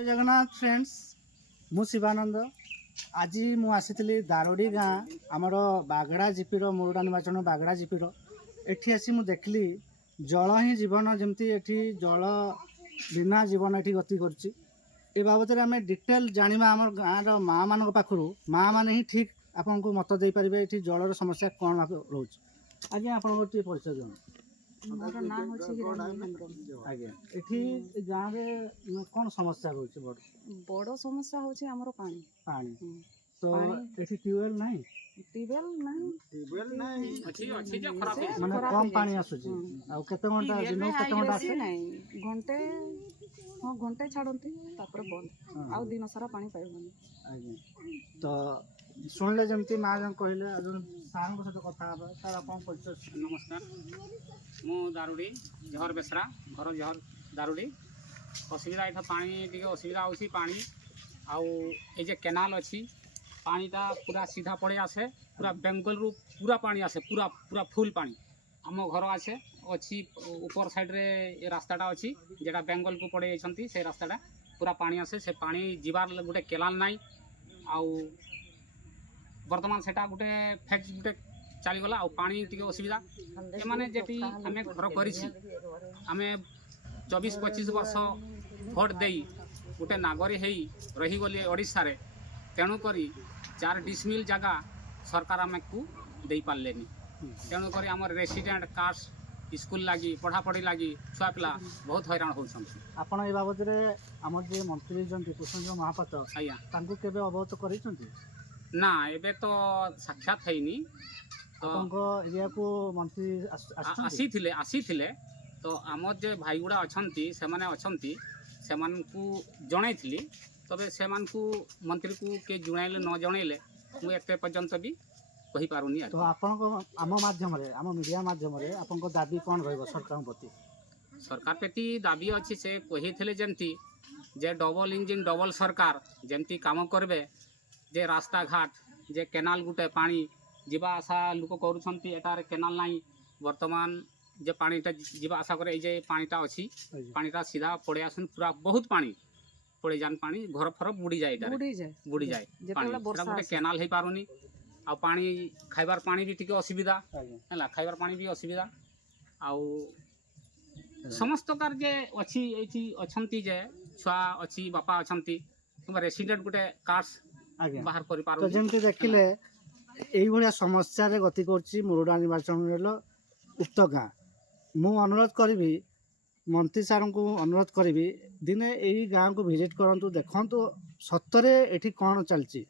जय जगन्नाथ फ्रेंड्स मु शिवानंद आज मु आसी दारोडी गाँ आमर बागड़ा जीपीर मुरुडा निर्वाचन बागड़ा जीपीर एठी आसी मु देखली जल ही जीवन जमती एठी जल बिना जीवन एठी गति करछि ए बाबद आम डिटेल जानिबा आम गाँव माँ मान पाखु माँ मैंने ही ठीक आपन को मत दे पारे एठी जलर समस्या कौन रोच आज्ञा आप परिचय दिखाँ मोर नाम होछि हिरण्य आज्ञा एठी गाँव में कौन समस्या रोच बड़ समस्या होछि हमरो पानी पानी तो एठी ट्यूबवेल नहीं ट्यूबवेल नहीं माने कम पानी आसुची आ केते घंटा दिन केते घंटा आसे नहीं घंटे हां घंटे छाडंती तापर बंद आ दिन सारा पानी पाइबनी आज्ञा तो सुनले जमती माँ जन कहले अजन सार को सहित कथा हबा तार आपन परिचय नमस्कार मु दारुडी जहर बेसरा घर जहर दारुडी असुविधा एठा पानी टिके असुविधा होछि पानी आउ ए जे केनाल अछि पानीटा पूरा सीधा पड़े आसे पूरा बेंगल रु पूरा पानी आसे पूरा पूरा फुल पानी आम घर आसे अच्छी ऊपर साइड रे ए रास्ताटा अच्छी जेटा बेंगल को पड़े जाइछंती से रास्ताटा पूरा पानी आसे से पानी जीवार गोटे केनाल नाई आउ वर्तमान सेटा गोटे फैक्ट गोटे चलीगला आ पानी टिके असुविधा एमाने जेटी आमे घर करिछि आमे 24-25 वर्ष भोट देई गोटे नागरी हेई रही गले ओडिशा रे तेणु करी 4 डिसमिल जगह सरकार आमको दे पार्लेनी तेणु करी आम रेसिडेंट कास्ट स्कूल लगी पढ़ापढ़ी लगी छुआ पिला बहुत हैरान होती आपण ए बाबद रे हमर जे मंत्री जंती कृष्ण महापात्र आज्ञा तांको केबे अवगत करिसंती ना एबे तो साक्षात हैनी आपनको एरिया को मंत्री आसी थिले तो आम जे भाई गुड़ा अछंती सेमाने अछंती सेमानकु जणाइथिली तबे सेमानकु मंत्री को के जुणाइले न जणाइले मु एते पर्यंत भी कहि पारुनी तो आपनको आम माध्यम रे आम मीडिया माध्यम रे आपनको दाबी कोन रहबो सरकार प्रति सरकार प्रति दाबी अछि से कहिथिले जेंती जे डबल इंजिन डबल सरकार जेंती काम करबे जे रास्ता घाट जे केनाल गुटे पानी जीवा आशा लोक करूछंती एटार केनाल नाही वर्तमान जे पानीटा जीवा आशा करे जे पानीटा अछि पानीटा सीधा पड़े आसन पूरा बहुत पानी पड़े जान पानी घर फर बुड़ी जाए बुड़ी जाए पानी गोटे केनाल हे पारुनी आ पानी खाइबार पानी भी टिके असुविधा हैला खाइबार पानी भी असुविधा आउ समस्त कार जे अछि एठी अछंती जे छुआ अछि बापा अछंती तुम रेसिडेंट गोटे कार्ड बाहर करि पारु तो जेंति देखिले एई भलिया समस्या रे गति करछि मुरुडा निर्वाचन रेलो उक्त गाँ मु अनुरोध करी मंत्री सार को अनुरोध करी दिने यही गाँव को विजिट करंतु देखंतु सत्तरे एठी कौन चलछि।